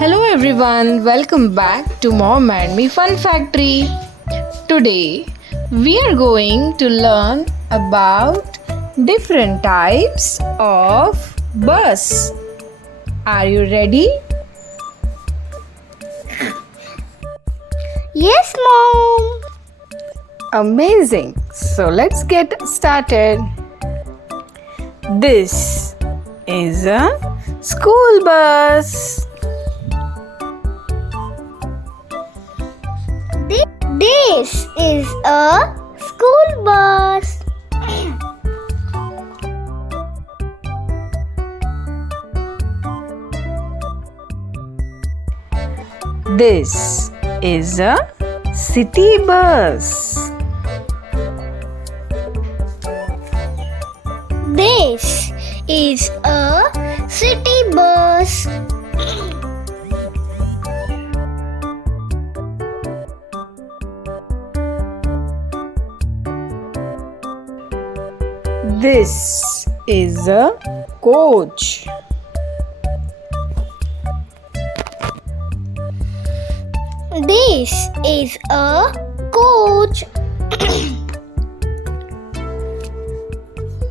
Hello everyone, welcome back to Mom and Me Fun Factory. Today we are going to learn about different types of bus. Are you ready? Yes, Mom. Amazing. So let's get started. This is a school bus. This is a school bus. This is a city bus. This is a city bus. This is a coach. This is a coach.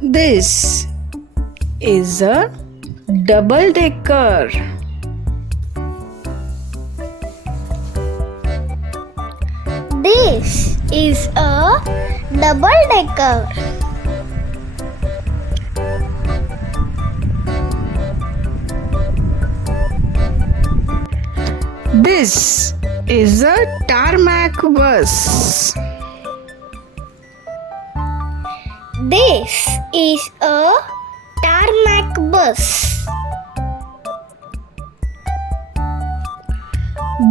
This is a double decker. This is a double decker. This is a tarmac bus. This is a tarmac bus.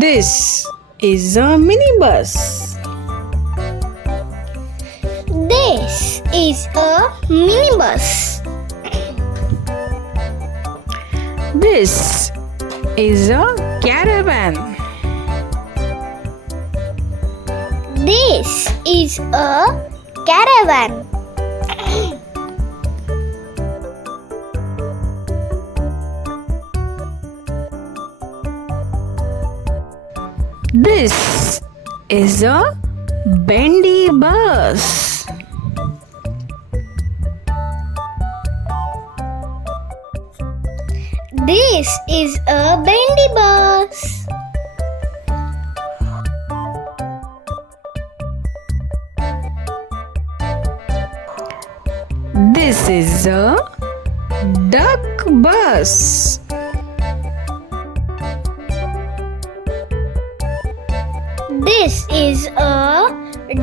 This is a minibus. This is a minibus. This is a caravan. This is a caravan. This is a Bendy Bus. This is a Bendy Bus. This is a duck bus. This is a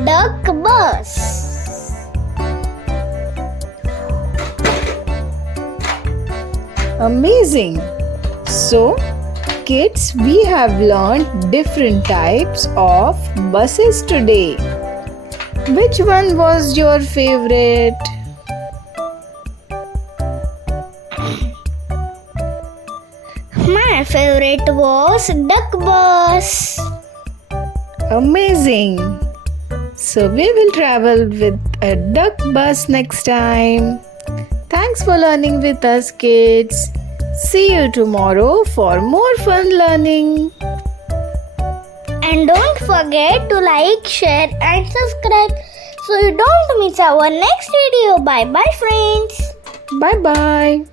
duck bus. Amazing. So, kids, we have learned different types of buses today. Which one was your favorite? My favorite was duck bus. Amazing. So, we will travel with a duck bus next time. Thanks for learning with us, kids. See you tomorrow for more fun learning. And don't forget to like, share and subscribe so you don't miss our next video. Bye bye friends. Bye bye.